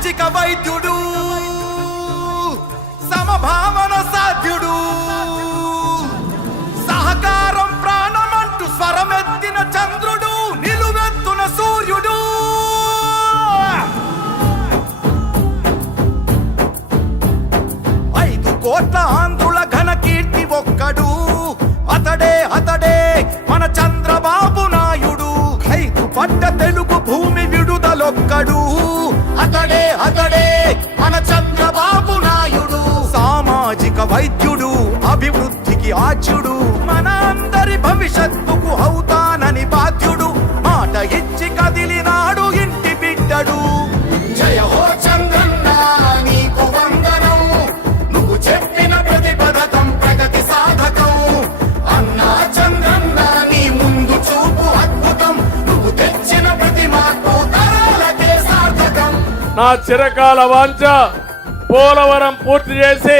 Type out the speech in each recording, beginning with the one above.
సామాజిక వైద్యుడు, సమభావన సాధ్యుడు, సహకారం ప్రాణమంటూ స్వరమెత్తిన చంద్రుడు, నిలువెత్తున సూర్యుడు. 5 కోట్ల ఆంధ్రుల ఘన కీర్తి ఒక్కడు, అతడే అతడే మన చంద్రబాబు నాయుడు. 5 పట్ట తెలుగు భూమి విడుదలొక్కడు, అతడే అతడే మన చంద్రబాబు నాయుడు. సామాజిక వైద్యుడు, అభివృద్ధికి ఆచ్యుడు, మన అందరి భవిష్యత్తుకు అవుతానని బాధ్యుడు. మాట ఇచ్చి కదిలినాడు ఇంటి బిడ్డడు. జయ హో చంద్రన్న నీకు వందనం, నువ్వు చెప్పిన ప్రతి పథకం ప్రగతి సాధకం. అన్నా చంద్రన్న నీ ముందు చూపు అద్భుతం, నువ్వు తెచ్చిన ప్రతి మార్పు తరాలకే సార్థకం. నా చిరకాల వాంఛ పోలవరం పూర్తి చేసి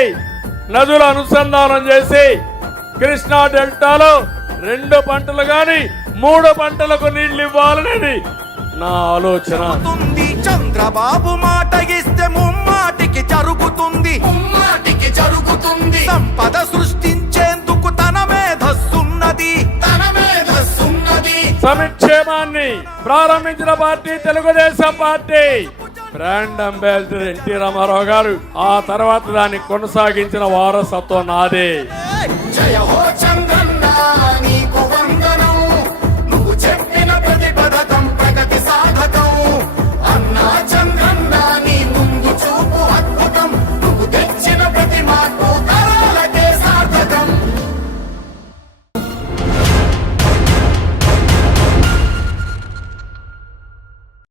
నదుల అనుసంధానం చేసి కృష్ణా డెల్టాలో 2 పంటలు గాని 3 పంటలకు నీళ్లు ఇవ్వాలనేది నా ఆలోచన. చంద్రబాబు మాట ఇస్తే ముమ్మాటికి జరుగుతుంది, ముమ్మాటికి జరుగుతుంది. సంపద సృష్టించేందుకు తన మేధస్సున్నది, తన మేధస్సున్నది. సంక్షేమాన్ని ప్రారంభించిన party Telugu Desam party. Brand ambassador NT Rama Rao గారు, ఆ తర్వాత దాన్ని కొనసాగించిన వారసత్వం నాదే. జయ హో చంద్ర